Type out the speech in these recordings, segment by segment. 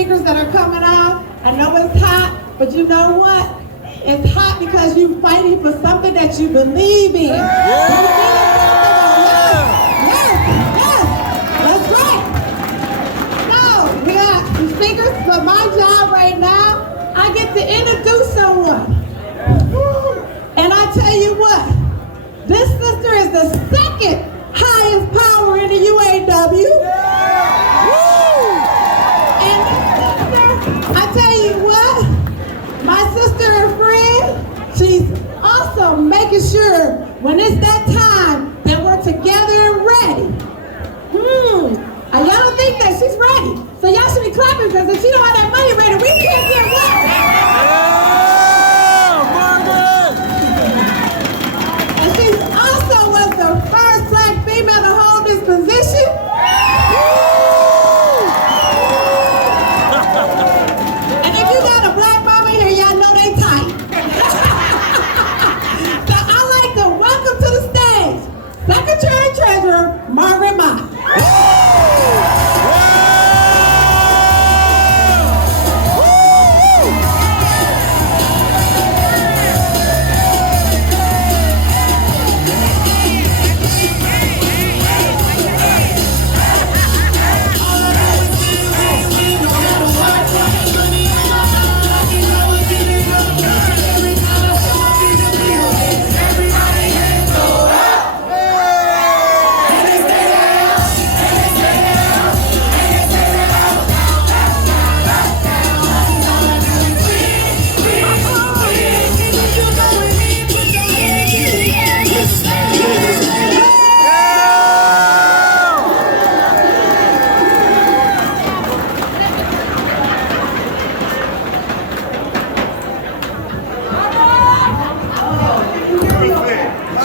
speakers that are coming on. I know it's hot, but you know what? It's hot because you're fighting for something that you believe in. That's right. So, we got the speakers, but my job right now, I get to introduce someone. And I tell you what, this sister is the second highest power in the UAW. And this sister, I tell you what, my sister and friend, she's also making sure when it's that time that we're together and ready. And y'all don't think that she's ready. So y'all should be clapping because if she don't have that money ready, we can't get ready. And she also was the first black female to hold this position. And if you got a black mama here, y'all know they tight. So I'd like to welcome to the stage Secretary and Treasurer Margaret Mott.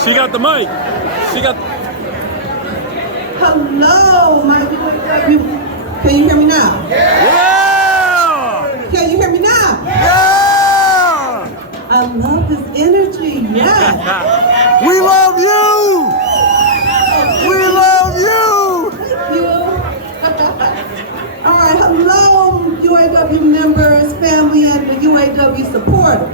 She got the mic. She got. Hello, my UAW. Can you hear me now? Yeah! Can you hear me now? Yeah! I love this energy. Yes. We love you! We love you! Thank you. All right. Hello, UAW members, family, and the UAW supporters.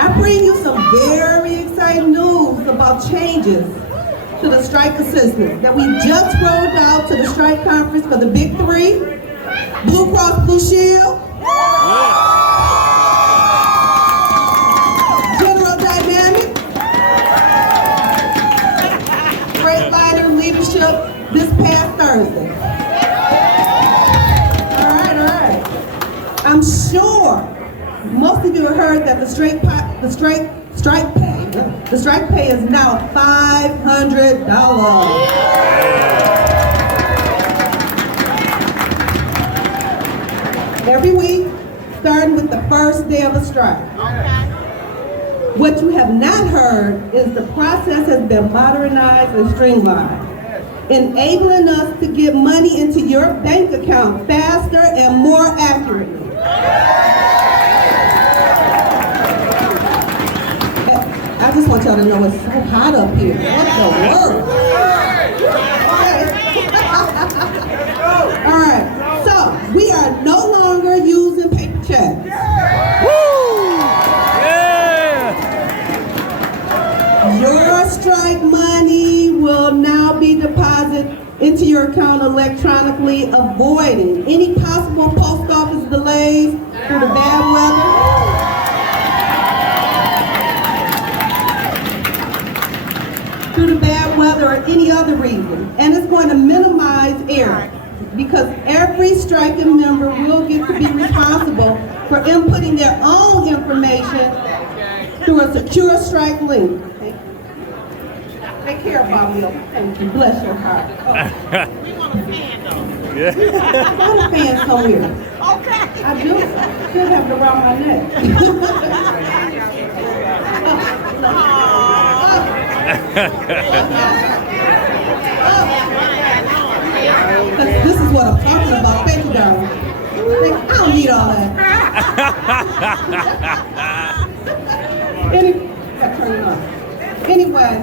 I bring you some very exciting news about changes to the strike assistance that we just rolled out to the strike conference for the Big Three, Blue Cross Blue Shield, General Dynamics, Freightliner Leadership this past Thursday. All right. I'm sure most of you have heard that the strike pay is now $500. Every week, starting with the first day of a strike. What you have not heard is the process has been modernized and streamlined, enabling us to get money into your bank account faster and more accurately. I just want y'all to know it's so hot up here. What the world? All right, so we are no longer using paper checks. Your strike money will now be deposited into your account electronically, avoiding any possible post office delays through the bad weather. Or any other reason, and it's going to minimize error because every striking member will get to be responsible for inputting their own information through a secure strike link. Take care about me. Thank you. Bless your heart. We want a fan though. Yeah. I got a fan somewhere. Okay. I do. I should have it around my neck. This is what I'm talking about. Thank you, darling. I don't need all that. Turn it on. Anyway,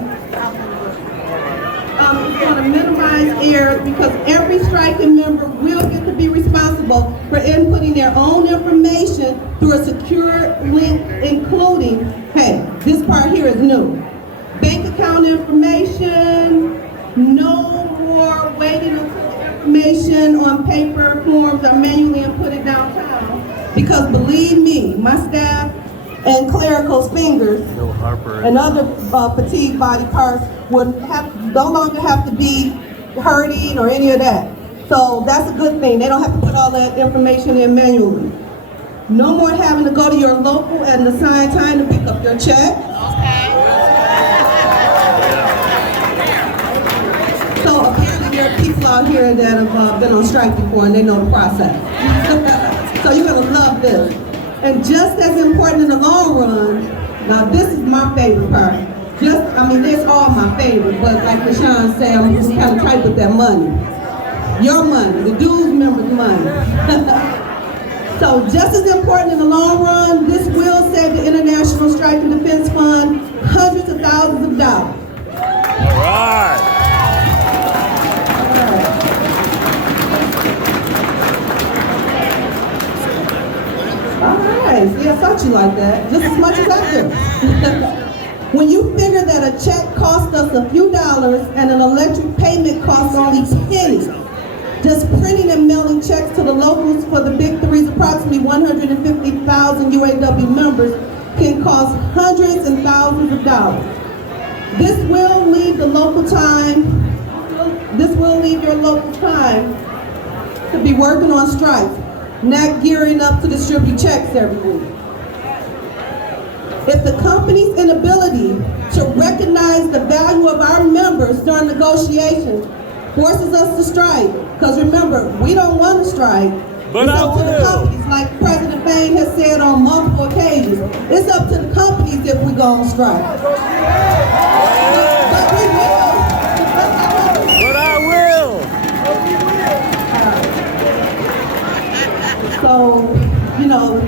ears because every striking member will get to be responsible for inputting their own information through a secure link, including, hey, this part here is new. Bank account information, no more waiting until the information on paper forms are manually inputted downtown. Because believe me, my staff and clerical's fingers and other fatigue body parts would no longer have to be hurting or any of that. So that's a good thing. They don't have to put all that information in manually. No more having to go to your local and assign time to pick up your check. So apparently there are people out here that have been on strike before and they know the process. So you're gonna love this. And just as important in the long run, now this is my favorite part. It's all my favorite, but like Rashawn said, I'm just kind of tight with that money. Your money, the dues members' money. So just as important in the long run, this will save the International Strike and Defense Fund hundreds of thousands of dollars. All right. All right, see, I thought you like that, just as much as I do. When you figure that a check costs us a few dollars and an electric payment costs only pennies, just printing and mailing checks to the locals for the big three's approximately 150,000 UAW members can cost hundreds and thousands of dollars. This will leave your local time to be working on strikes, not gearing up to distribute checks every week. If the company's inability to recognize the value of our members during negotiations forces us to strike, because remember, we don't want to strike. But it's I up to the will. companies, like President Bain has said on multiple occasions. It's up to the companies if we go on strike. But we will. But I will. So,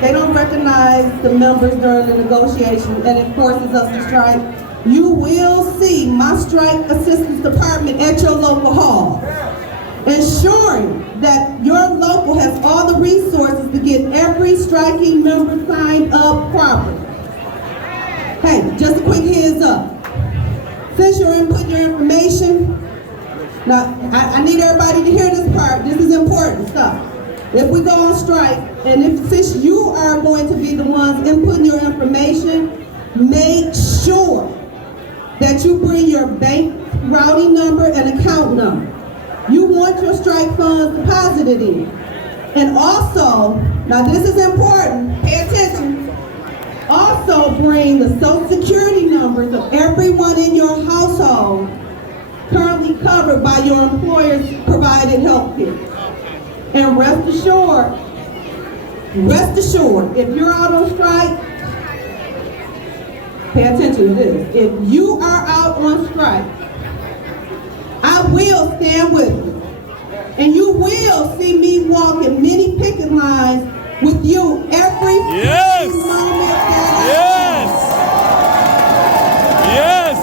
they don't recognize the members during the negotiation and it forces us to strike. You will see my strike assistance department at your local hall, ensuring that your local has all the resources to get every striking member signed up properly. Hey, just a quick heads up. Since you're inputting your information, now I need everybody to hear this part. This is important stuff. If we go on strike, and since you are going to be the ones inputting your information, make sure that you bring your bank routing number and account number. You want your strike funds deposited in. And also, now this is important, pay attention. Also bring the Social Security numbers of everyone in your household currently covered by your employer's provided health care. And rest assured, if you're out on strike, pay attention to this. If you are out on strike, I will stand with you. And you will see me walk in many picket lines with you every Yes. moment that Yes. Yes.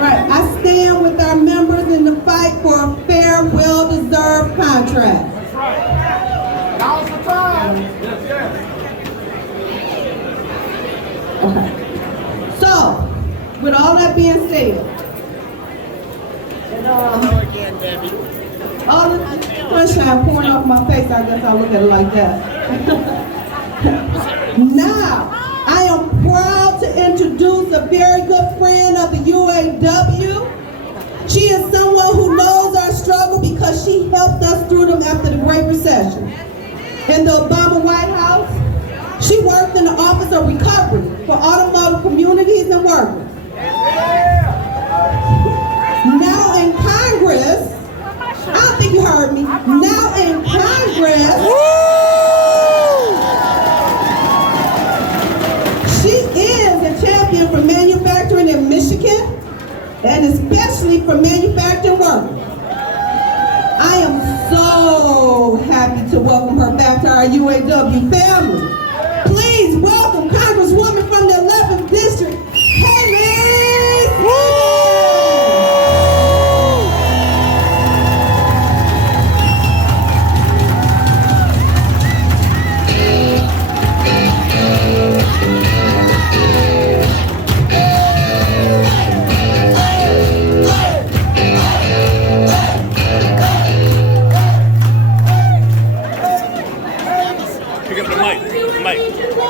Right. I stand with our members in the fight for a fair, well-deserved contract. Okay. So, with all that being said, and all the sunshine pouring off my face, I guess I'll look at it like that. Now, I am proud to introduce a very good friend of the UAW. She is someone who knows our struggle because she helped us through them after the Great Recession. In the Obama White House, she worked in the Office of Recovery for Automotive Communities and Workers. Now in Congress, I don't think you heard me. Now in Congress, she is a champion for manufacturing in Michigan, and especially for manufacturing workers. I am so happy to welcome her back to our our UAW family. Please welcome Congresswoman from the 11th District, Haley Stevens. Pick up the mic. Mic. Region 1.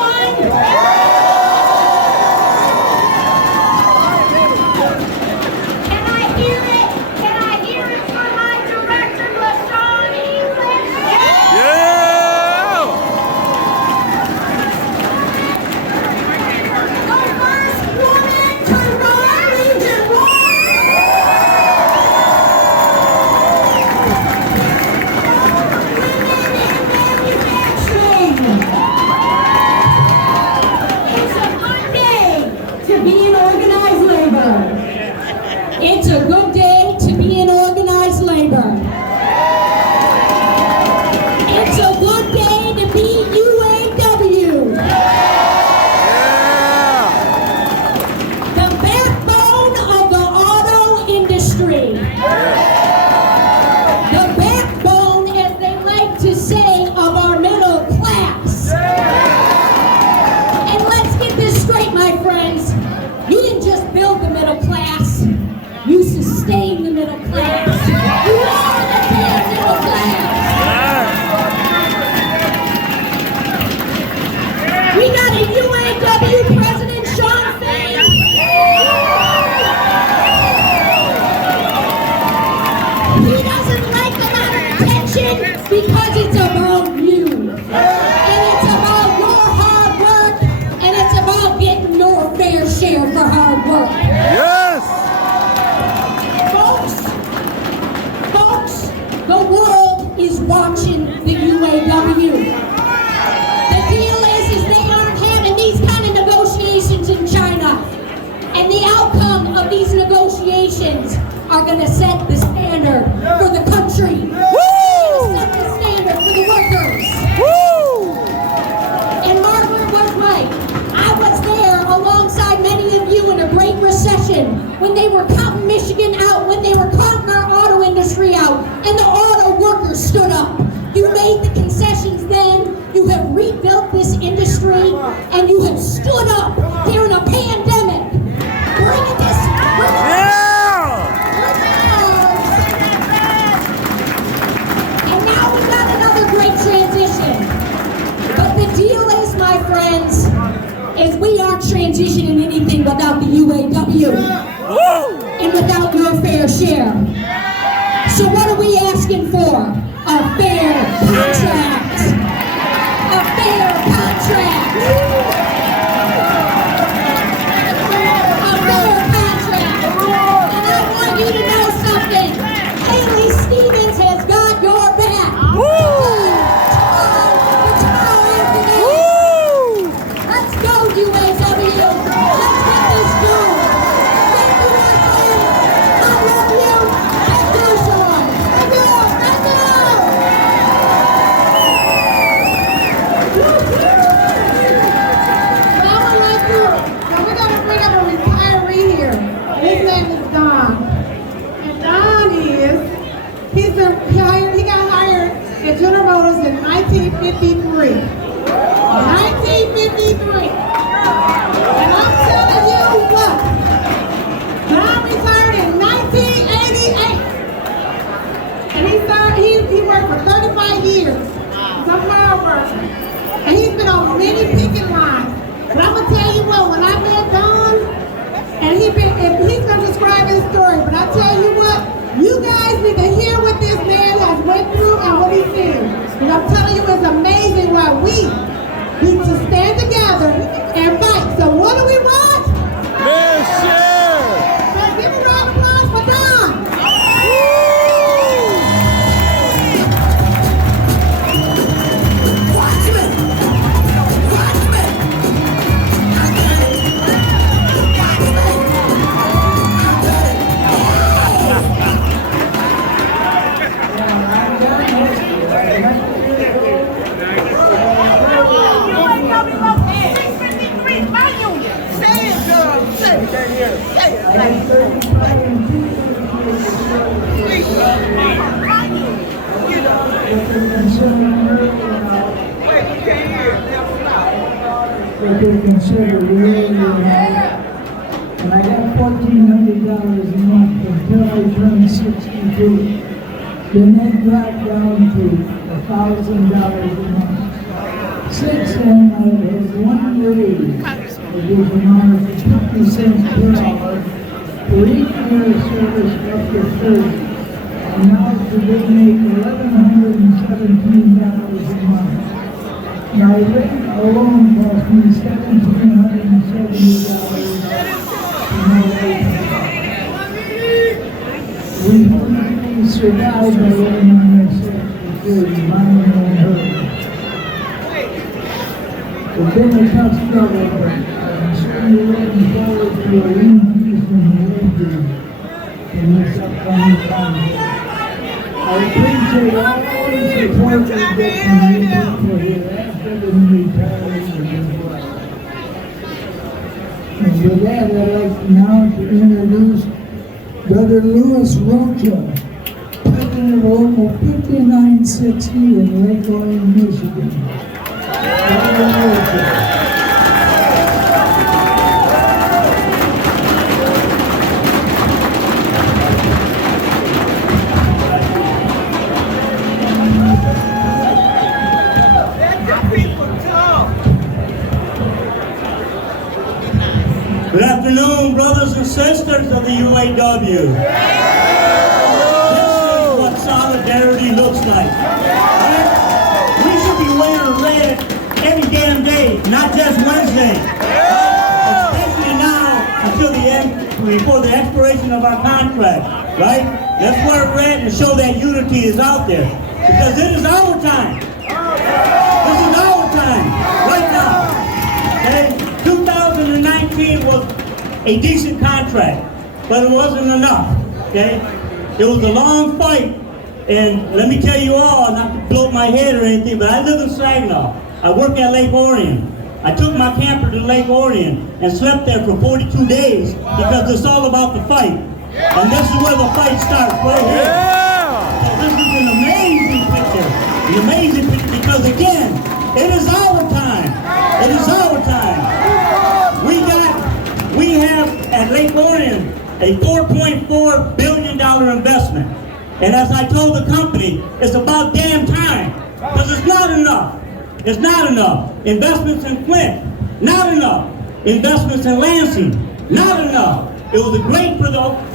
Can I hear it? Can I hear it for my director, LaShawn English? Yeah! The first woman to run Region 1. It's a good day to be in organized labor. It's a good day to be UAW. The backbone of the auto industry. The backbone, as they like to say, of our middle class. And let's get this straight, my friends. You didn't just build the middle class. You sustain the middle class. You are the damn middle class. We got a UAW President, Sean Fain. He doesn't like a lot of attention because it's about you. And it's about your hard work. And it's about getting your fair share for hard work. Yes! Folks, the world is watching the UAW. The deal is they aren't having these kind of negotiations in China. And the outcome of these negotiations are going to set the standard for the country. Woo! Set the standard for the workers. Woo! And Margaret was right. I was there alongside many of you in a great recession when they were counting Michigan out, when they were counting our auto industry out, and the auto workers stood up. You made the concessions then, you have rebuilt this industry, and you have stood up during a pandemic. Bring it this, bring it and now we got another great transition. But the deal is, my friends, is we aren't transitioning anything without the UAW and without your fair share. So what are we asking for? A fair contract. A fair contract. A fair contract. And I want you to know something. Haley Stevens has got your back. Tomorrow afternoon. Let's go, UAW. Let's get this going. Thank you, my friend. I love you. Let's do some. Let's go. Let's go. Well, I like you. So we're going to bring up a retiree here. His name is Don. And Don he got hired at General Motors in 1953. 1953. And I'm telling you what, Don retired in 1988. And he worked for 35 years. He's a farm worker. And he's been on many picket lines. But I'm going to tell you what, when I met Don, and he's going to describe his story, but I tell you what, you guys need to hear what this man has went through and what he's seen. And I'm telling you, it's amazing why we need to stand together and fight. So what do we want? Fair share! Let's give a round of applause for Don. what they consider really, and I got $1,400 a month until I turned 62. Then that dropped down to $1,000 a month. Since then, I've had one raise, which is amounted to 50 cents per hour for each year of service up to 30. And now today make $1,117 a month. My rent alone cost me $1,770 for my life. We hopefully survived by living on this security, mine and her. It's been a tough struggle, but I'm certainly looking forward to a increase in the wages in this upcoming time. I appreciate all the support we get from you people here after the retirees as well. And with that, I'd like now to introduce Brother Louis Rocha, President of Local 5960 in Lake Orion, Michigan. Brother Rocha. Good afternoon, brothers and sisters of the U.A.W. This is what solidarity looks like. Right? We should be wearing red every damn day, not just Wednesday. Especially now until the end, before the expiration of our contract. Right? Let's wear red and show that unity is out there. Because it is our time. This is our time. Right now. Okay? 2019 was a decent contract, but it wasn't enough, okay? It was a long fight, and let me tell you all, not to blow my head or anything, but I live in Saginaw. I work at Lake Orion. I took my camper to Lake Orion and slept there for 42 days because it's all about the fight. And this is where the fight starts, right here. So this is an amazing picture. An amazing picture because, again, it is our time. It is our time. We have at Lake Orion a $4.4 billion investment. And as I told the company, it's about damn time. Because it's not enough. It's not enough. Investments in Flint, not enough. Investments in Lansing, not enough. It was great for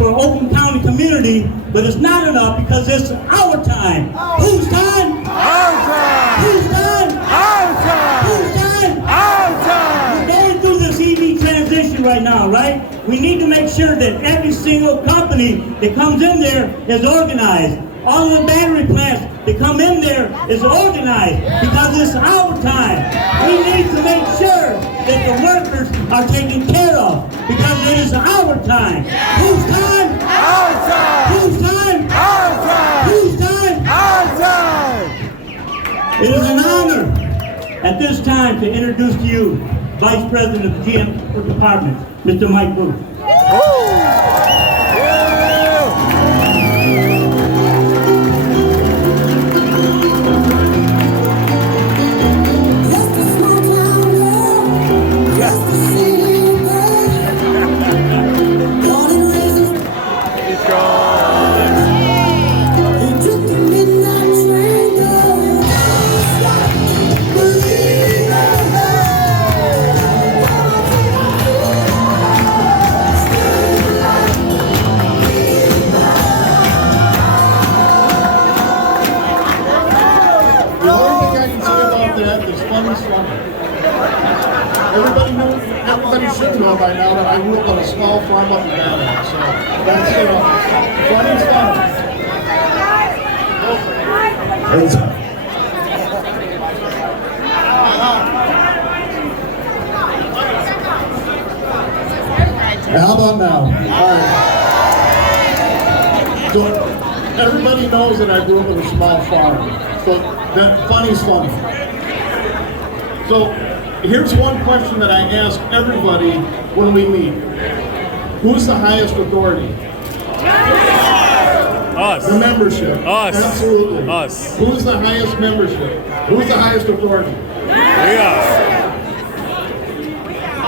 Oakland County community, but it's not enough because it's our time. Whose time? Our time! Whose time? Our time! Whose time? Our time! We're going through this EV transition right now, right? We need to make sure that every single company that comes in there is organized. All of the battery plants that come in there is organized because it's our time. We need to make sure that the workers are taken care of because it is our time. Whose time? Our time! Whose time? Our time! Whose time? Our time! It is an honor at this time to introduce to you Vice President of the GM Department, Mr. Mike Booth. Everybody should know by now that I grew up on a small farm up in Canada, so that's funny stuff. How about now? All right. So everybody knows that I grew up on a small farm, so that funny's funny. So here's one question that I ask everybody when we meet. Who's the highest authority? Us. The membership. Us. Absolutely. Us. Who's the highest membership? Who's the highest authority? We are.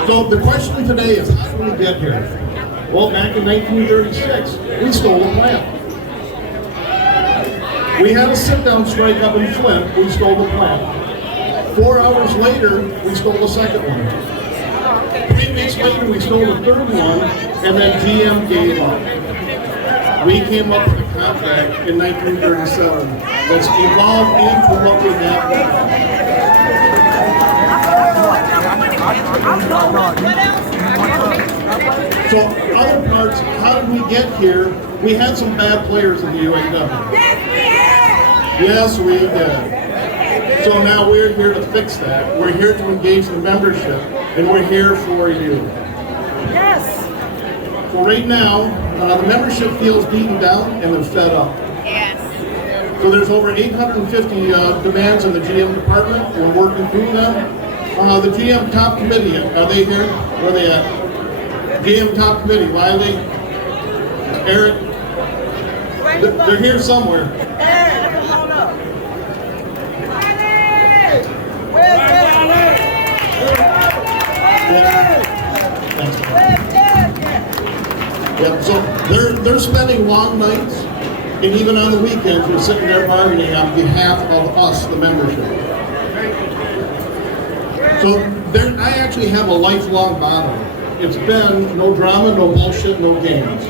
So the question today is, how did we get here? Well, back in 1936, we stole a plant. We had a sit-down strike up in Flint, we stole the plant. 4 hours later, we stole the second one. 3 weeks later, we stole the third one, and then GM gave up. We came up with a contract in 1937 that's evolved into what we have now. So other parts, how did we get here? We had some bad players in the U.A.W. Yes, we did. So now we're here to fix that. We're here to engage the membership, and we're here for you. Yes. So right now, the membership feels beaten down and they're fed up. Yes. So there's over 850 demands in the GM department. We're working through them. The GM top committee, are they here? Where are they at? GM top committee, Wiley, Eric. They're here somewhere. Yeah, so they're spending long nights, and even on the weekends, we're sitting there bargaining on behalf of us, the membership. So I actually have a lifelong motto. It's been no drama, no bullshit, no games.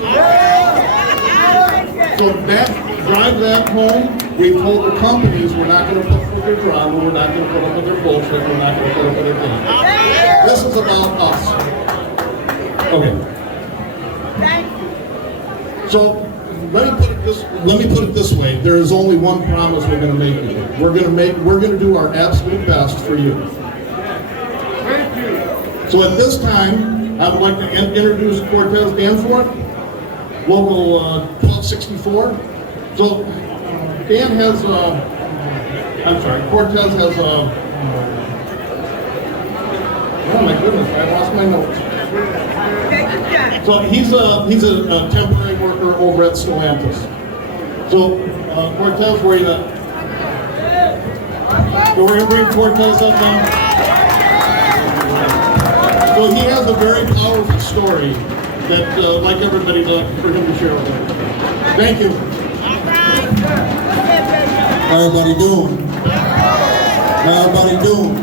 So drive that home. We've told the companies we're not going to put up with their drama, we're not going to put up with their bullshit, we're not going to put up with their games. This is about us. Okay. So let me put it this way. There is only one promise we're going to make you. We're going to do our absolute best for you. So at this time, I would like to introduce Cortez Danforth, local 1264. So Dan has, Cortez has oh my goodness, I lost my notes. So he's a temporary worker over at Stellantis. So Cortez, where are you at? So we're going to bring Cortez up now. So he has a very powerful story that, like everybody, would like for him to share with us. Thank you. How everybody doing? How everybody doing?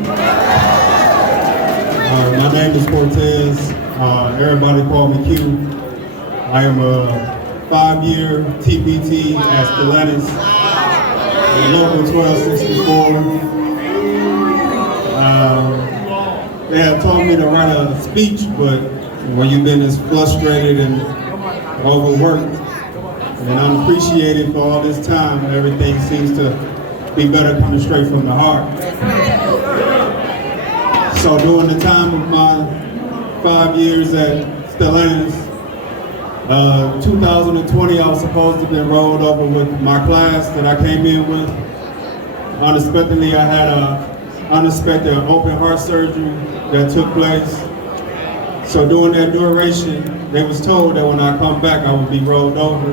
My name is Cortez. Everybody call me Q. I am a 5-year TPT at Stellantis, local 1264. They have told me to write a speech, but when you've been as frustrated and overworked, and I'm appreciated for all this time, everything seems to be better coming straight from the heart. So during the time of my 5 years at Stellantis, 2020 I was supposed to have been rolled over with my class that I came in with. Unexpectedly, I had a unexpected open heart surgery that took place. So during that duration, they was told that when I come back, I would be rolled over.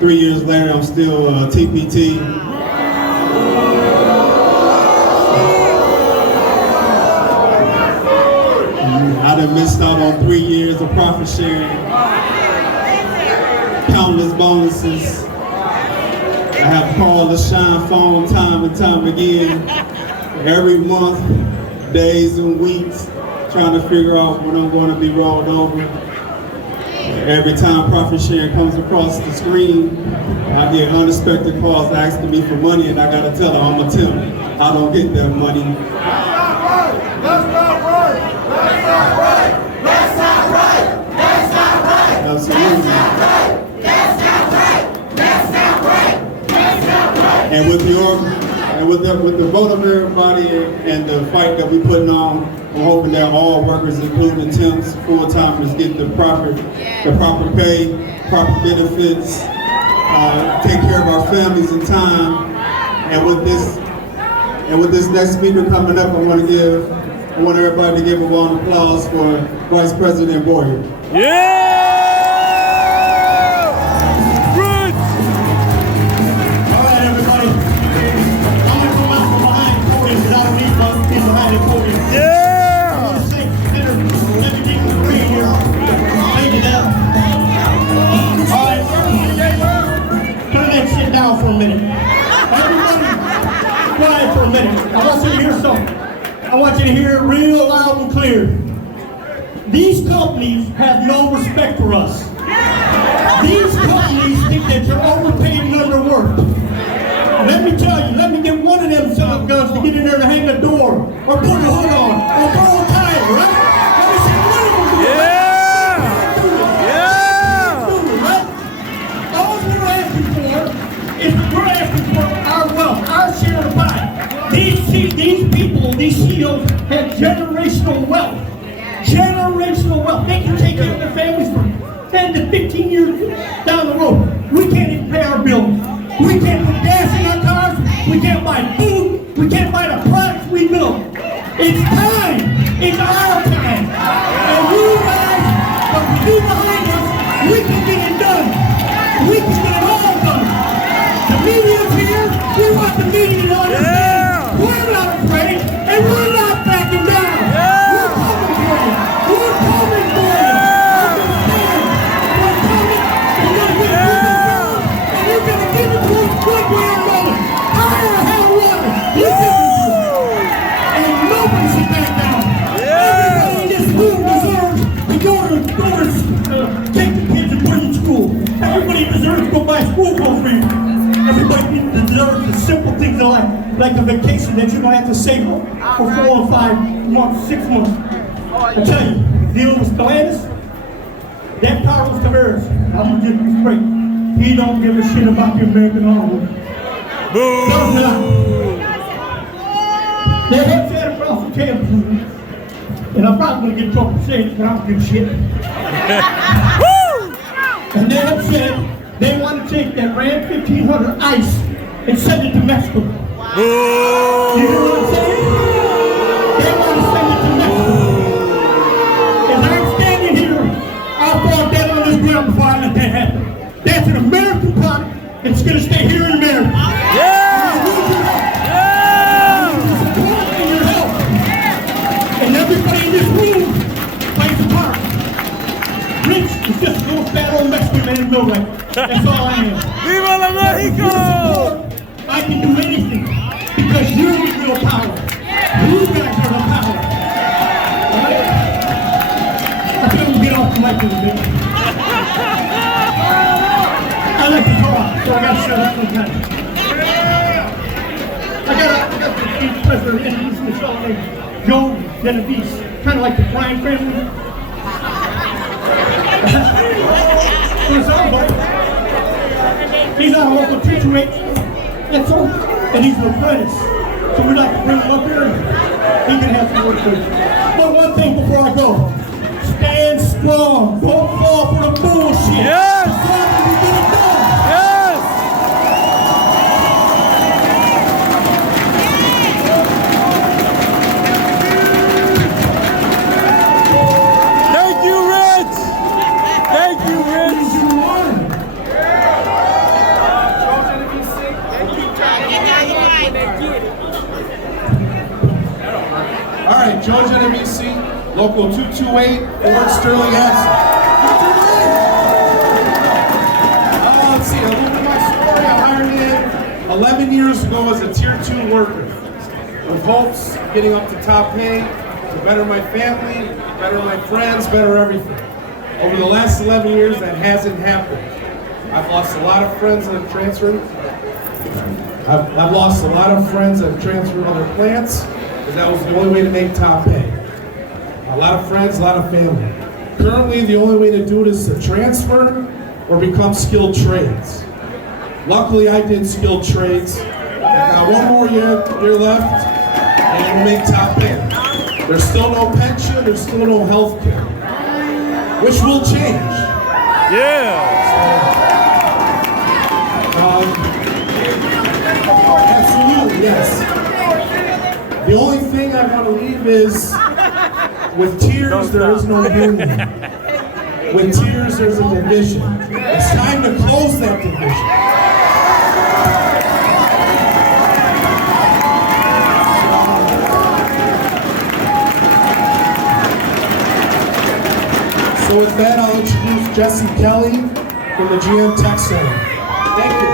3 years later, I'm still TPT. I done missed out on 3 years of profit sharing, countless bonuses. I have called the Shine phone time and time again, every month, days and weeks, trying to figure out when I'm going to be rolled over. Every time profit sharing comes across the screen, I get unexpected calls asking me for money, and I gotta tell them I'm a temp. I don't get that money. That's not right! That's not right! That's not right! That's not right! Absolutely. That's not right! That's not right! That's not right! That's not right! And with the vote of everybody and the fight that we putting on, I'm hoping that all workers, including temps, full-timers, get the proper pay, proper benefits, take care of our families in time. And with this next speaker coming up, I want everybody to give a round of applause for Vice President Boyer. Yeah! Good! All right, everybody. I'm going to come out from behind the podium because I don't need behind the podium. Yeah! I want to say, want you to hear something. I want you to hear it real loud and clear. These companies have no respect for us. These companies think that you're overpaid and underworked. Let me tell you, let me get one of them son of guns to get in there to hang the door, or put a hood on, or throw a tire, right? Let me see one of them do it. All we're asking for is we're asking for our wealth, our share of the pie. These people, these CEOs have generational wealth. Generational wealth. They can take care of their families for 10 to 15 years down the road. We can't even pay our bills. We can't put gas in our cars. We can't buy food. We can't buy the products we build. It's time. It's our time. And you guys, the people behind us, we can get it done. We can get it all done. The media's here. We want the media to understand. We're not afraid, and we're not backing down. We're coming for you. We're coming for you. Understand? We're coming. We're going to get it done. And you're going to give it to us quick way or another. Higher or hell water. You give it to us. And nobody should back down. Everybody in this room deserves to go to take the kids and put them in school. Everybody deserves to go buy school clothes for you. Everybody deserves the simple things in life, like a vacation that you don't have to save for 4 or 5 months, 6 months. I tell you, dealing with Stellantis, that Carlos Tavares, I'm gonna get this straight. He don't give a shit about the American automobile. Boo! Does not. They have said across the table, and I'm probably gonna get trouble for saying it, but I don't give a shit. And they have said they want to take that Ram 1500 ICE and send it to Mexico. You hear what I'm saying? They want to send it to Mexico. As I'm standing here, I'll fall dead on this ground before I let that happen. That's an American product. It's going to stay here in America. I need your help. I need your support and your help. And everybody in this room plays a part. Rich is just a little fat old Mexican man in the middle. That's all I am. Viva la Mexico! I can do anything because you're the real power. You guys are the power. Right? I think we'll get off the mic a little bit. I like to talk, so I got to shut up sometimes. I got the pleasure of introducing this fellow named Joe Genovese, kind of like the Bryan family. He's our local teacher mate, and he's an apprentice. So we'd like to bring him up here and he can have some work for us. But one thing before I go, stand strong, don't fall for the bullshit. Yes! We get it done. Yes! Thank you, Rich! Thank you, Rich! All right, Joe Genovese, local 228, Fort Sterling Access. Let's see, a little bit of my story. I hired in 11 years ago as a Tier 2 worker with hopes of getting up to top pay to better my family, better my friends, better everything. Over the last 11 years, that hasn't happened. I've lost a lot of friends that have transferred. I've lost a lot of friends that have transferred other plants, because that was the only way to make top pay. A lot of friends, a lot of family. Currently, the only way to do it is to transfer or become skilled trades. Luckily, I did skilled trades. I've got one more year left, and we'll make top pay. There's still no pension, there's still no health care, which will change. Yeah! Absolutely, yes. The only thing I want to leave is, with tears, there is no union. With tears, there's a division. It's time to close that division. So with that, I'll introduce Jesse Kelly from the GM Tech Center. Thank you.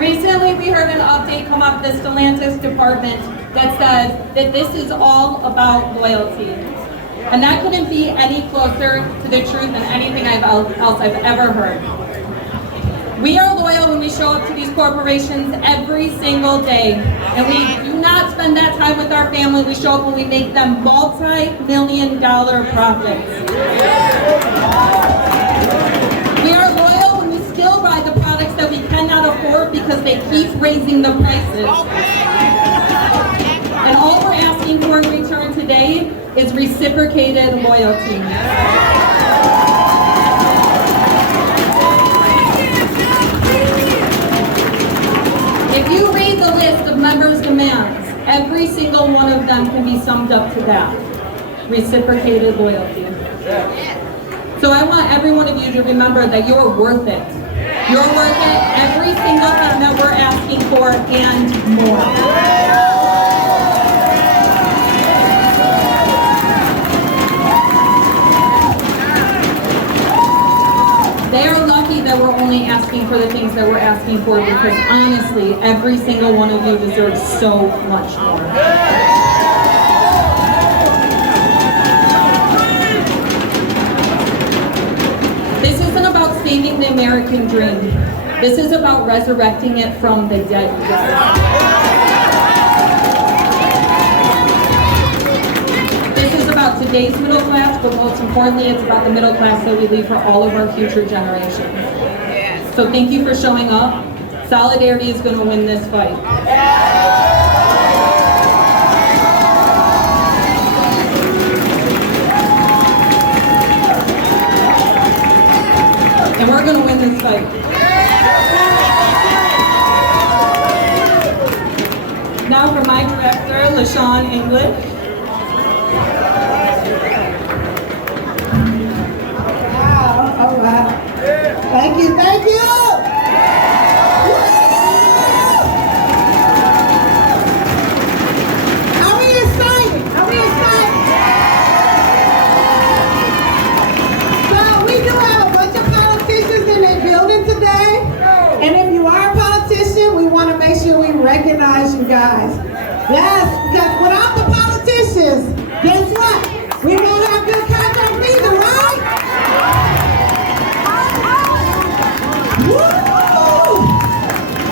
Recently, we heard an update come up the Stellantis department that says that this is all about loyalty. And that couldn't be any closer to the truth than anything else I've ever heard. We are loyal when we show up to these corporations every single day. And we do not spend that time with our family. We show up when we make them multi-million-dollar profits. We are loyal when we still buy the products that we cannot afford because they keep raising the prices. And all we're asking for in return today is reciprocated loyalty. If you read the list of members' demands, every single one of them can be summed up to that: reciprocated loyalty. So I want every one of you to remember that you're worth it. You're worth it, every single thing that we're asking for and more. They are lucky that we're only asking for the things that we're asking for, because honestly, every single one of you deserves so much more. This isn't about saving the American dream. This is about resurrecting it from the dead. This is about today's middle class, but most importantly, it's about the middle class that we leave for all of our future generations. So thank you for showing up. Solidarity is going to win this fight. And we're going to win this fight. Now for my director, LaShawn English. Wow, all right. Thank you, thank you. Are we excited? Are we excited? So we do have a bunch of politicians in the building today. And if you are a politician, we want to make sure we recognize you guys. Yes, because without the politicians, guess what? We won't have good contracts either, right? Woo!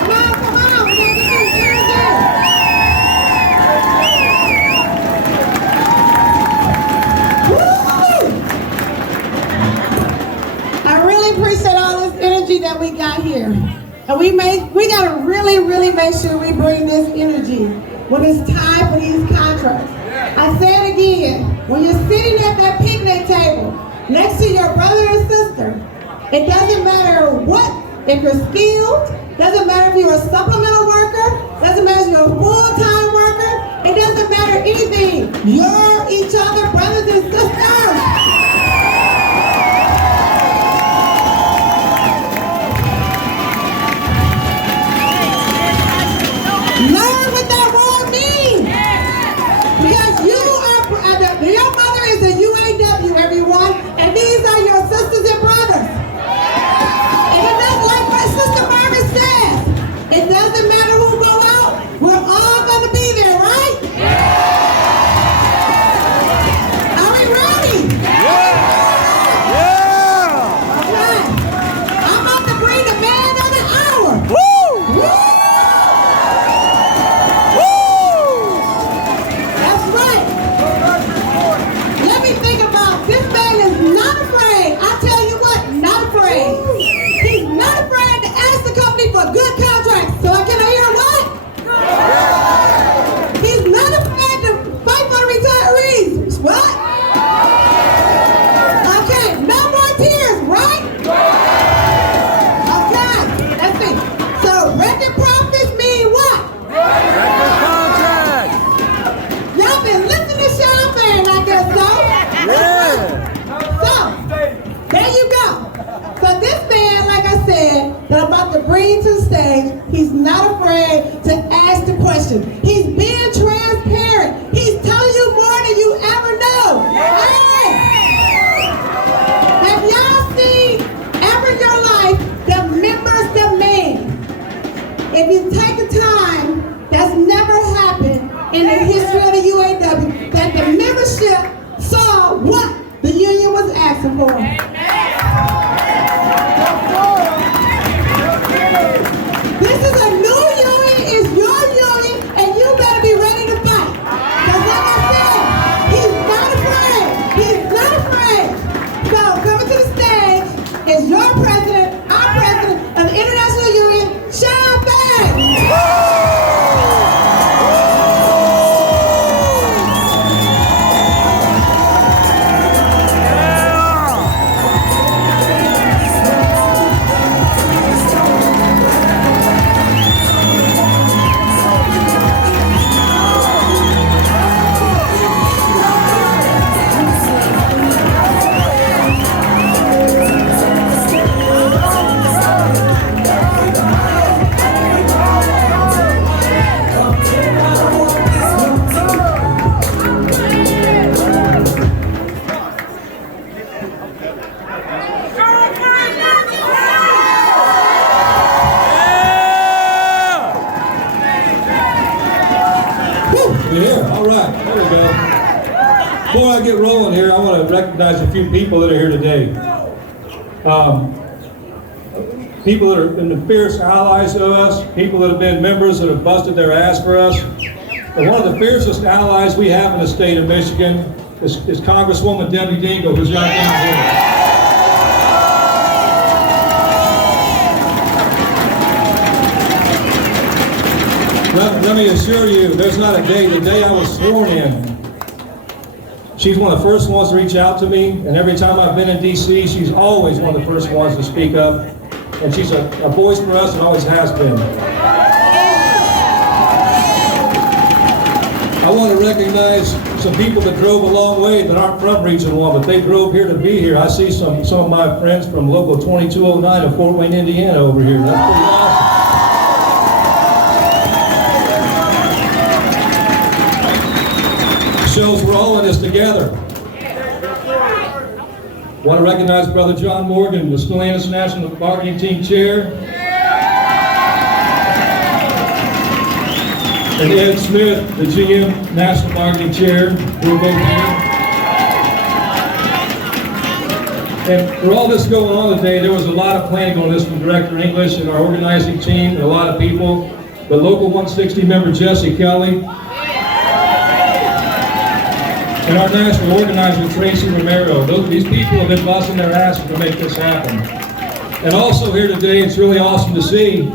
Come on, come on. We gotta get this energy. Woo! I really appreciate all this energy that we got here. And we gotta really make sure we bring this energy when it's time for these contracts. I say it again, when you're sitting at that picnic table next to your brother and sister, it doesn't matter what, if you're skilled, doesn't matter if you're a supplemental worker, doesn't matter if you're a full-time worker, it doesn't matter anything. You're each other brothers and sisters. Learn what that word means. Because your mother is a U.A.W, everyone, and these are your sisters and brothers. And it doesn't, like my sister Margaret says, it doesn't matter who go out, we're all going to be there, right? Are we ready? Okay. I'm about to bring the man of the hour. Woo! That's right. Let me think about this man is not afraid. I tell you what, not afraid. He's not afraid to ask the company for good contracts. So can I hear what? He's not afraid to fight for retirees. What? Okay, no more tears, right? Okay, let's see. So record profits mean what? Y'all been listening to Sean Fan, I guess so. So, there you go. So this man, like I said, that I'm about to bring to the stage, he's not afraid to ask the question. He's being transparent. He's telling you more than you ever know. Hey! Have y'all seen ever in your life the members demand? If going here, I want to recognize a few people that are here today. People that have been fierce allies to us, people that have been members that have busted their ass for us. And one of the fiercest allies we have in the state of Michigan is Congresswoman Debbie Dingell, who's right down here. Let me assure you, there's not a day, the day I was sworn in, she's one of the first ones to reach out to me, and every time I've been in D.C., she's always one of the first ones to speak up, and she's a voice for us and always has been. I want to recognize some people that drove a long way that aren't from Region 1, but they drove here to be here. I see some of my friends from Local 2209 of Fort Wayne, Indiana over here. That's pretty awesome. Shows we're all in this together. Want to recognize Brother John Morgan, the Stellantis National Marketing Team Chair. And Ed Smith, the GM National Marketing Chair, who are both here. And for all this going on today, there was a lot of planning on this from Director English and our organizing team and a lot of people. The Local 160 member Jesse Kelly. And our national organizer, Tracy Romero. These people have been busting their asses to make this happen. And also here today, it's really awesome to see,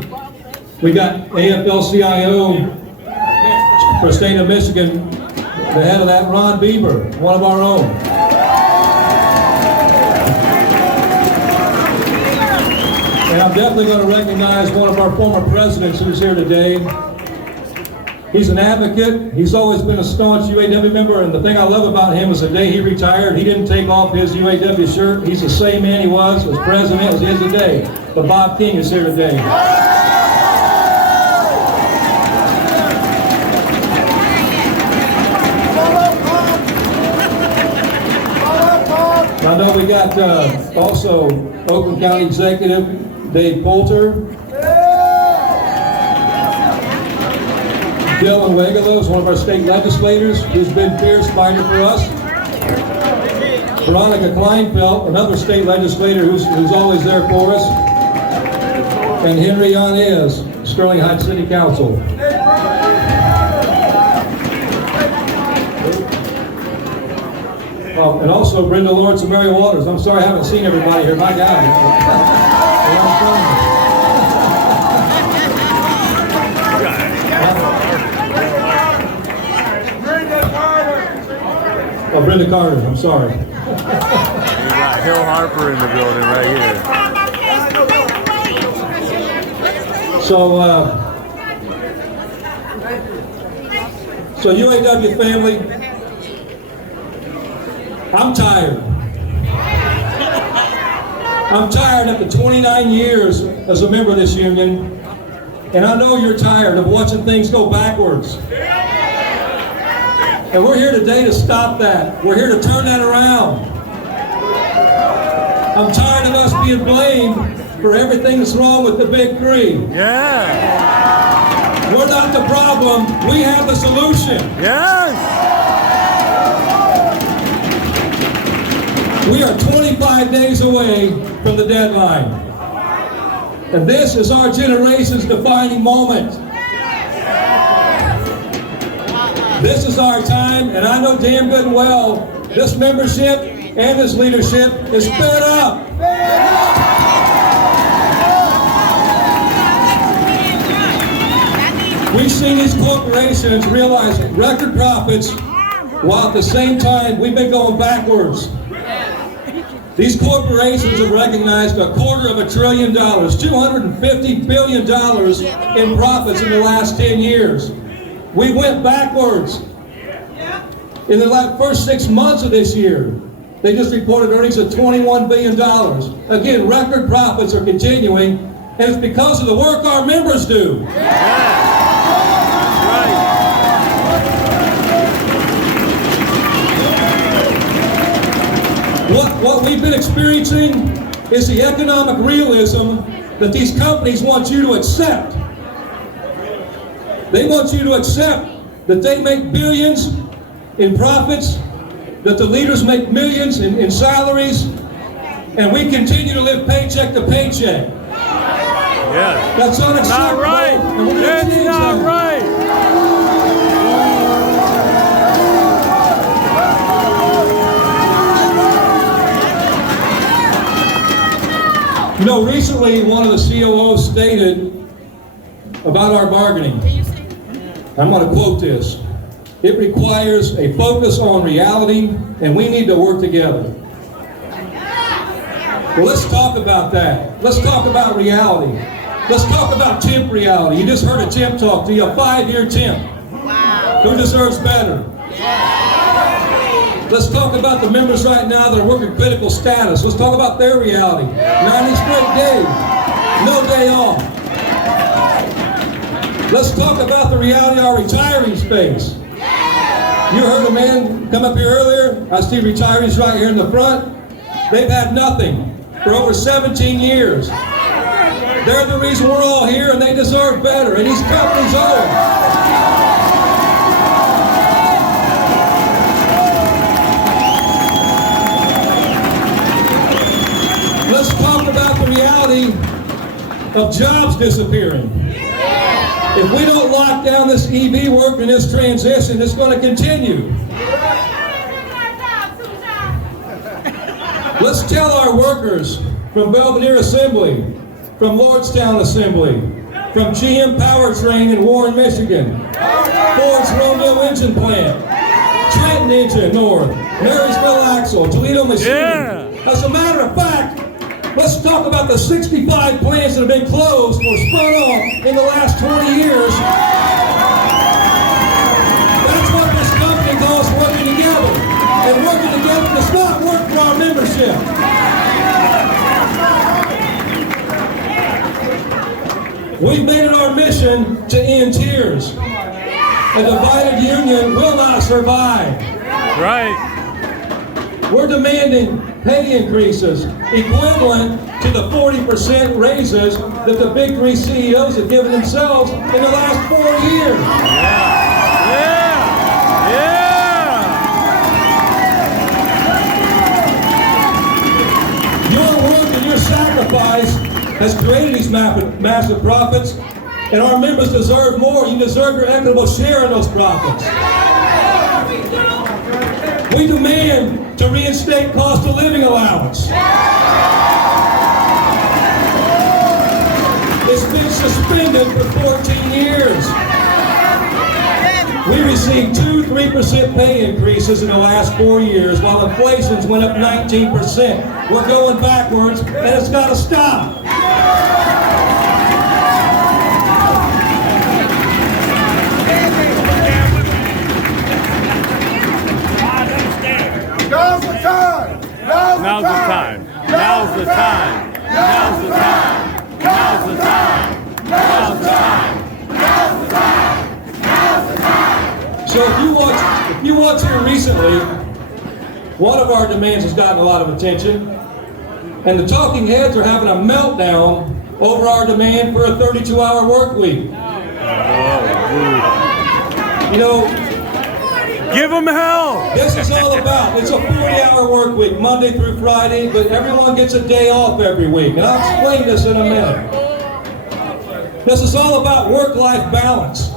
we got AFL-CIO for the state of Michigan, the head of that, Ron Bieber, one of our own. And I'm definitely going to recognize one of our former presidents who's here today. He's an advocate. He's always been a staunch UAW member, and the thing I love about him is the day he retired, he didn't take off his UAW shirt. He's the same man he was as president as he is today. But Bob King is here today. I know we got also Oakland County Executive Dave Poulter. Dylan Wegelos, one of our state legislators, who's been fierce fighter for us. Veronica Kleinfeld, another state legislator who's always there for us. And Henry Yanez, Sterling Heights City Council. And also Brenda Lawrence and Mary Waters. I'm sorry I haven't seen everybody here. My God. Oh, Brenda Carter, I'm sorry. We got Hill Harper in the building right here. So UAW family, I'm tired. I'm tired after 29 years as a member of this union, and I know you're tired of watching things go backwards. And we're here today to stop that. We're here to turn that around. I'm tired of us being blamed for everything that's wrong with the big three. Yeah. We're not the problem. We have the solution. Yes. We are 25 days away from the deadline. And this is our generation's defining moment. This is our time, and I know damn good and well, this membership and this leadership is fed up. We've seen these corporations realize record profits, while at the same time, we've been going backwards. These corporations have recognized $250 billion, $250 billion in profits in the last 10 years. We went backwards. In the first 6 months of this year, they just reported earnings of $21 billion. Again, record profits are continuing, and it's because of the work our members do. What we've been experiencing is the economic realism that these companies want you to accept. They want you to accept that they make billions in profits that the leaders make millions in salaries, and we continue to live paycheck to paycheck. Yeah. That's unacceptable. Not right. And we're gonna That's change not that. right. You know, recently one of the COOs stated about our bargaining, I'm going to quote this, "It requires a focus on reality, and we need to work together." Well, let's talk about that. Let's talk about reality. Let's talk about temp reality. You just heard a temp talk to you, a 5-year temp. Who deserves better? Let's talk about the members right now that are working critical status. Let's talk about their reality. 90 straight days, no day off. Let's talk about the reality our retirees face. You heard a man come up here earlier. I see retirees right here in the front. They've had nothing for over 17 years. They're the reason we're all here, and they deserve better, and these companies owe them. Let's talk about the reality of jobs disappearing. If we don't lock down this EV work and this transition, it's going to continue. Let's tell our workers from Belvedere Assembly, from Lordstown Assembly, from GM Powertrain in Warren, Michigan, Ford's Romeo Engine Plant, Trenton Engine North, Marysville Axle, Toledo Machinery. Yeah. As a matter of fact, let's talk about the 65 plants that have been closed or spun off in the last 20 years. That's what this company calls working together. And working together does not work for our membership. We've made it our mission to end tears. A divided union will not survive. Right. We're demanding pay increases equivalent to the 40% raises that the big three CEOs have given themselves in the last 4 years. Your work and your sacrifice has created these massive profits, and our members deserve more. You deserve your equitable share in those profits. We demand to reinstate cost of living allowance. It's been suspended for 14 years. We received 2-3% pay increases in the last 4 years, while inflation's went up 19%. We're going backwards, and it's got to stop. Now's the time! Now's the time. Now's the time. Now's the time. Now's the time. Now's the time. Now's the time. Now's the time. So if you watch here recently, one of our demands has gotten a lot of attention, and the talking heads are having a meltdown over our demand for a 32-hour work week. You know, Give them hell! this is all about, it's a 40-hour work week, Monday through Friday, but everyone gets a day off every week, and I'll explain this in a minute. This is all about work-life balance.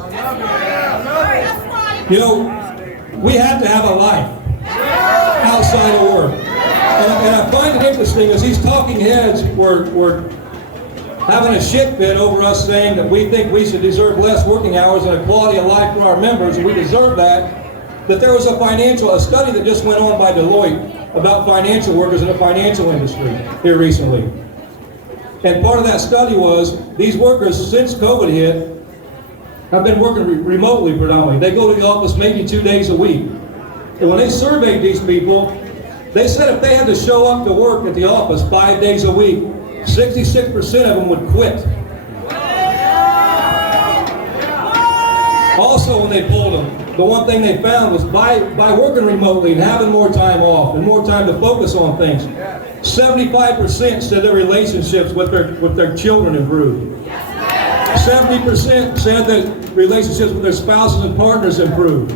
You know, we have to have a life outside of work. And I find it interesting as these talking heads were having a shit fit over us saying that we think we should deserve less working hours and a quality of life for our members, and we deserve that. That there was a study that just went on by Deloitte about financial workers in the financial industry here recently. And part of that study was these workers, since COVID hit, have been working remotely predominantly. They go to the office maybe 2 days a week. And when they surveyed these people, they said if they had to show up to work at the office 5 days a week, 66% of them would quit. Also, when they polled them, the one thing they found was by working remotely and having more time off and more time to focus on things, 75% said their relationships with their children improved. 70% said that relationships with their spouses and partners improved.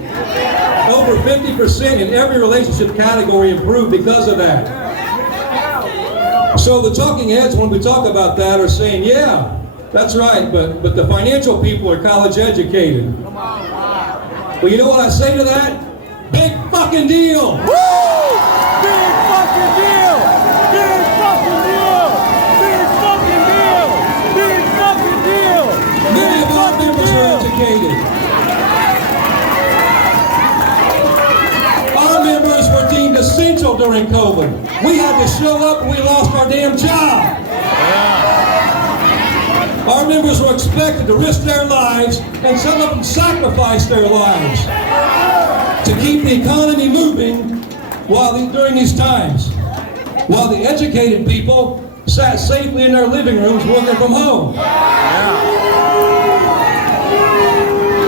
Over 50% in every relationship category improved because of that. So the talking heads, when we talk about that, are saying, yeah, that's right, but the financial people are college educated. Well, you know what I say to that? Big fucking deal! Woo! Big fucking deal! Big fucking deal! Big fucking deal! Big fucking deal! Many of our members are educated. Our members were deemed essential during COVID. We had to show up and we lost our damn job. Our members were expected to risk their lives, and some of them sacrificed their lives to keep the economy moving during these times, while the educated people sat safely in their living rooms working from home.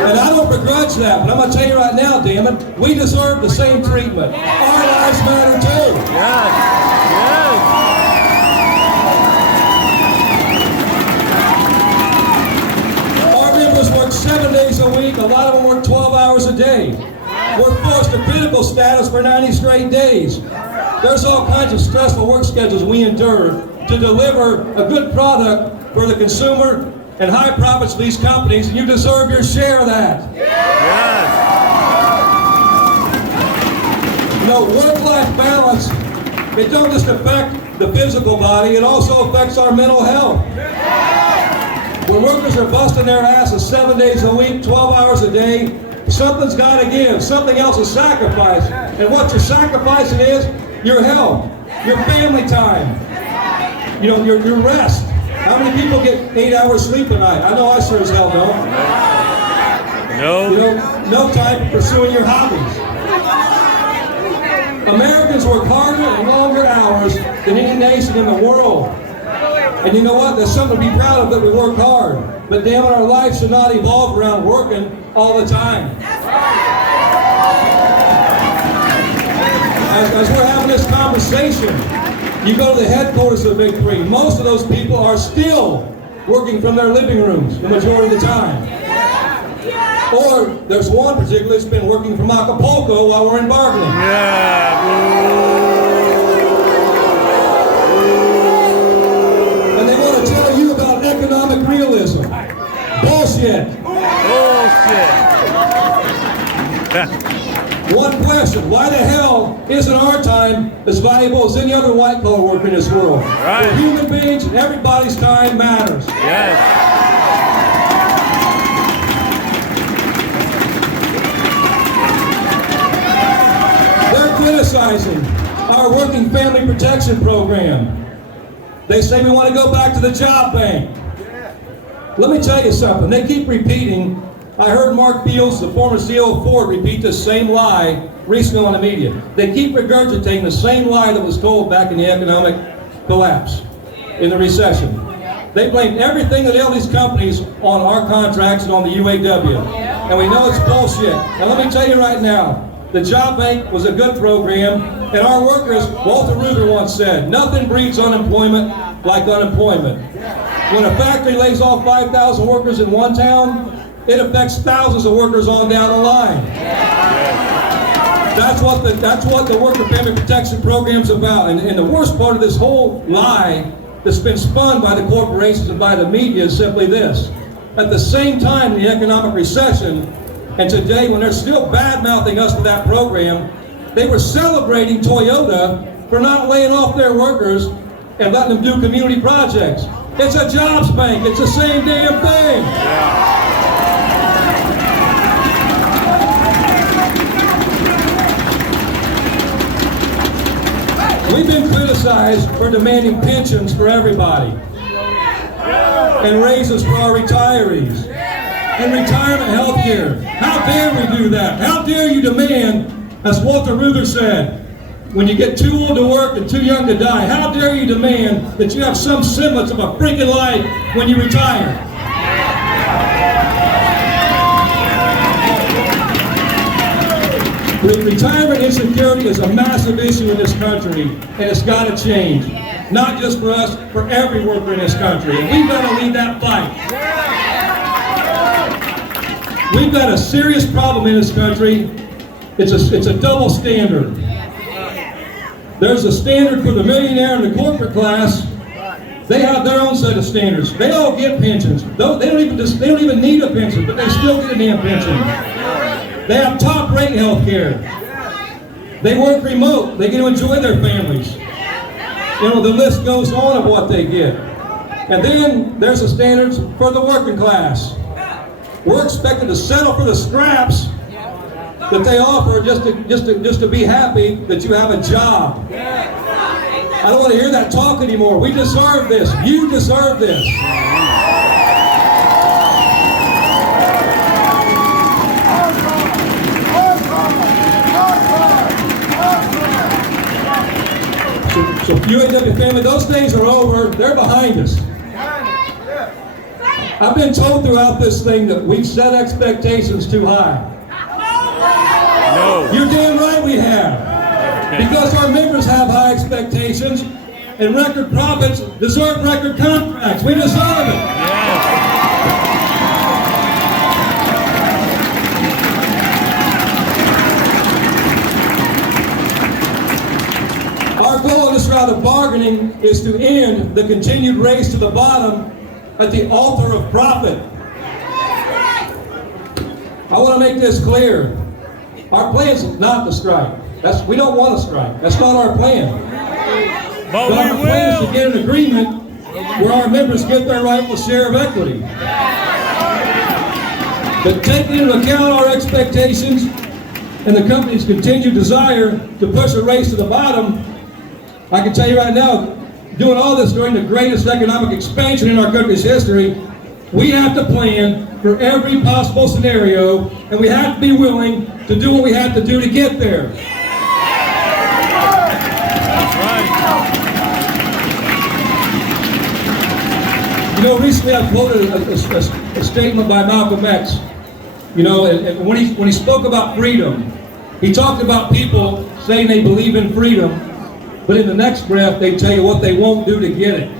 And I don't begrudge that, but I'm going to tell you right now, damn it, we deserve the same treatment. Our lives matter too. Yes. Yes. Our members work 7 days a week. A lot of them work 12 hours a day. We're forced to critical status for 90 straight days. There's all kinds of stressful work schedules we endure to deliver a good product for the consumer and high profits for these companies, and you deserve your share of that. Yes. You know, work-life balance, it don't just affect the physical body, it also affects our mental health. When workers are busting their asses 7 days a week, 12 hours a day, something's got to give. Something else is sacrificed. And what you're sacrificing is your health, your family time, you know, your rest. How many people get 8 hours sleep a night? I know I sure as hell don't. No. You know, no time for pursuing your hobbies. Americans work harder and longer hours than any nation in the world. And you know what? There's something to be proud of that we work hard. But damn it, our life should not evolve around working all the time. As we're having this conversation, you go to the headquarters of the Big Three. Most of those people are still working from their living rooms the majority of the time. Or there's one particularly that's been working from Acapulco while we're in bargaining. Yeah. And they want to tell you about economic realism. Bullshit. Bullshit. One question, why the hell isn't our time as valuable as any other white-collar worker in this world? Right. We're human beings and everybody's time matters. Yes. They're criticizing our working family protection program. They say we want to go back to the job bank. Let me tell you something, they keep repeating. I heard Mark Fields, the former CEO of Ford, repeat the same lie recently on the media. They keep regurgitating the same lie that was told back in the economic collapse, in the recession. They blamed everything that ailed these companies on our contracts and on the UAW. And we know it's bullshit. And let me tell you right now, the job bank was a good program, and our workers, Walter Reuther once said, nothing breeds unemployment like unemployment. When a factory lays off 5,000 workers in one town, it affects thousands of workers on down the line. That's what the Worker Family Protection Program's about. And the worst part of this whole lie that's been spun by the corporations and by the media is simply this. At the same time, the economic recession, and today when they're still bad-mouthing us for that program, they were celebrating Toyota for not laying off their workers and letting them do community projects. It's a jobs bank. It's the same damn thing. We've been criticized for demanding pensions for everybody and raises for our retirees and retirement health care. How dare we do that? How dare you demand, as Walter Reuther said, when you get too old to work and too young to die, how dare you demand that you have some semblance of a freaking life when you retire? Retirement insecurity is a massive issue in this country, and it's got to change. Not just for us, for every worker in this country. And we've got to lead that fight. We've got a serious problem in this country, It's a double standard. There's a standard for the millionaire and the corporate class. They have their own set of standards. They all get pensions. They don't even need a pension, but they still get a damn pension. They have top rate health care. They work remote. They get to enjoy their families. You know, the list goes on of what they get. And then there's the standards for the working class. We're expected to settle for the scraps that they offer just to be happy that you have a job. I don't want to hear that talk anymore. We deserve this. You deserve this. So UAW family, those days are over. They're behind us. I've been told throughout this thing that we've set expectations too high. No. You're damn right we have. Because our members have high expectations, and record profits deserve record contracts. We deserve it. Yes. Our goal in this round of bargaining is to end the continued race to the bottom at the altar of profit. I want to make this clear. Our plan is not to strike. We don't want to strike. That's not our plan. But our we plan is will. to get an agreement where our members get their rightful share of equity. But taking into account our expectations and the company's continued desire to push a race to the bottom, I can tell you right now, doing all this during the greatest economic expansion in our country's history, we have to plan for every possible scenario, and we have to be willing to do what we have to do to get there. That's right. You know, recently I quoted a statement by Malcolm X. You know, and when he spoke about freedom, he talked about people saying they believe in freedom, but in the next breath they tell you what they won't do to get it.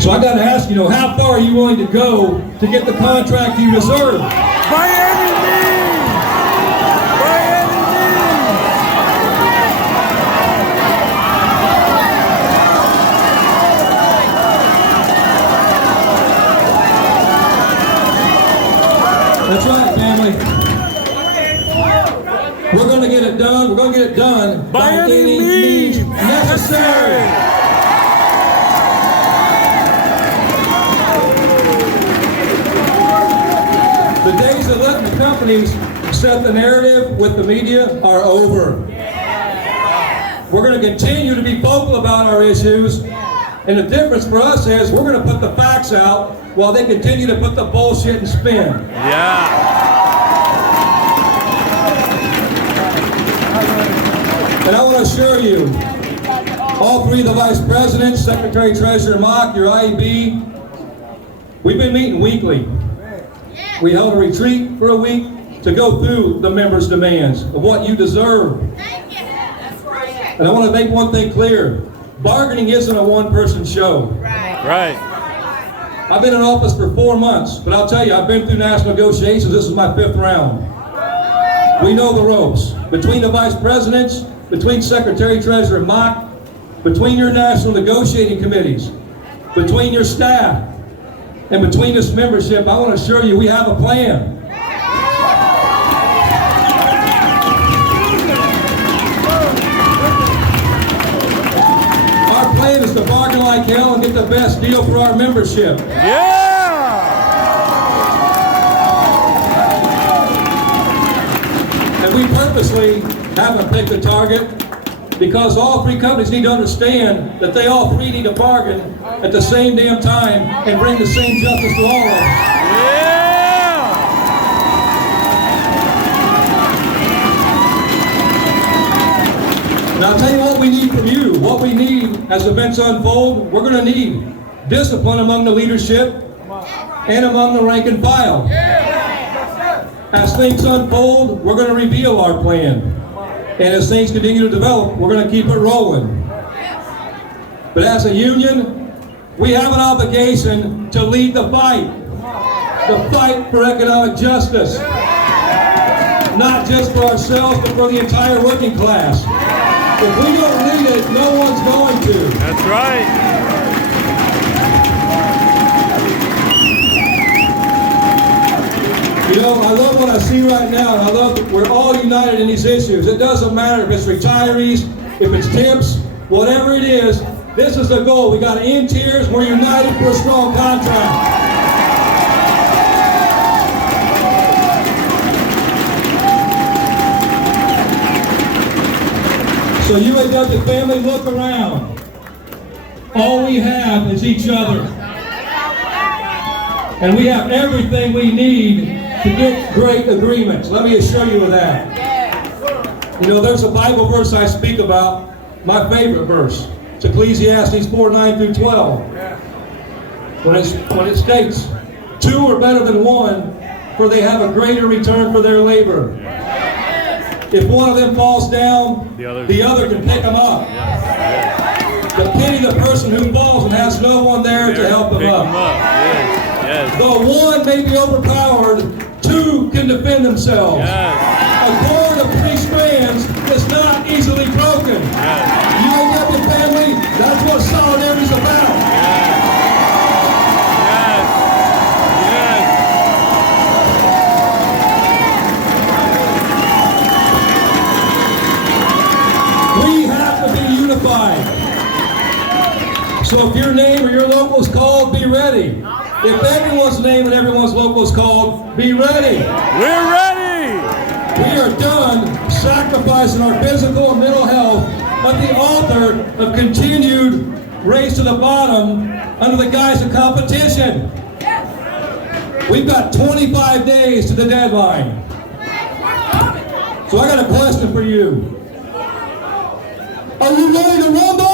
So I got to ask, you know, how far are you willing to go to get the contract you deserve? By any means! By any means! That's right, family. We're going to get it done. We're going to get it done By any means necessary. The days of letting the companies set the narrative with the media are over. We're going to continue to be vocal about our issues, and the difference for us is we're going to put the facts out while they continue to put the bullshit and spin. Yeah. And I want to assure you, all three of the vice presidents, Secretary Treasurer Mock, your IEB, we've been meeting weekly. We held a retreat for a week to go through the members' demands of what you deserve. And I want to make one thing clear. Bargaining isn't a one-person show. Right. I've been in office for 4 months, but I'll tell you, I've been through national negotiations. This is my 5th round. We know the ropes. Between the vice presidents, between Secretary Treasurer Mock, between your national negotiating committees, between your staff, and between this membership, I want to assure you we have a plan. Our plan is to bargain like hell and get the best deal for our membership. Yeah! And we purposely haven't picked a target because all three companies need to understand that they all three need to bargain at the same damn time and bring the same justice to all of them. Yeah! Now I'll tell you what we need from you. What we need as events unfold, we're going to need discipline among the leadership and among the rank and file. As things unfold, we're going to reveal our plan. And as things continue to develop, we're going to keep it rolling. But as a union, we have an obligation to lead the fight for economic justice. not just for ourselves, but for the entire working class. If we don't lead it, no one's going to. That's right. You know, I love what I see right now, and I love that we're all united in these issues. It doesn't matter if it's retirees, if it's temps, whatever it is, this is the goal. We got to end tears. We're united for a strong contract. So UAW family, look around. All we have is each other. And we have everything we need to get great agreements. Let me assure you of that. You know, there's a Bible verse I speak about, my favorite verse. It's Ecclesiastes 4:9-12. When it states, 2 are better than 1, for they have a greater return for their labor. If one of them falls down, the other can pick them up. But pity the person who falls and has no one there to help him up. Though one may be overpowered, 2 can defend themselves. A cord of 3 strands is not easily broken. UAW family, that's what solidarity is about. We have to be unified. So if your name or your local is called, be ready. If everyone's name and everyone's local is called, be ready. We're ready. We are done sacrificing our physical and mental health at the altar of continued race to the bottom under the guise of competition. We've got 25 days to the deadline. So I got a question for you. Are you ready to rumble?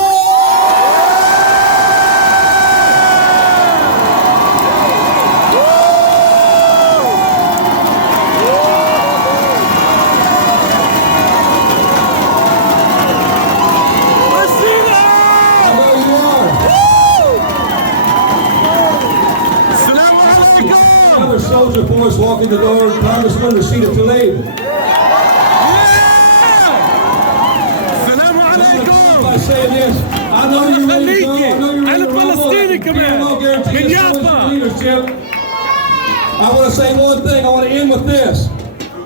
Soldier force walking the door, Congressman Rashida Tlaib. By saying this, I know you're ready to go. I know you're ready to rumble. Leadership. I want to say one thing. I want to end with this.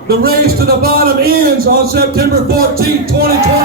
The race to the bottom ends on September 14th, 2020.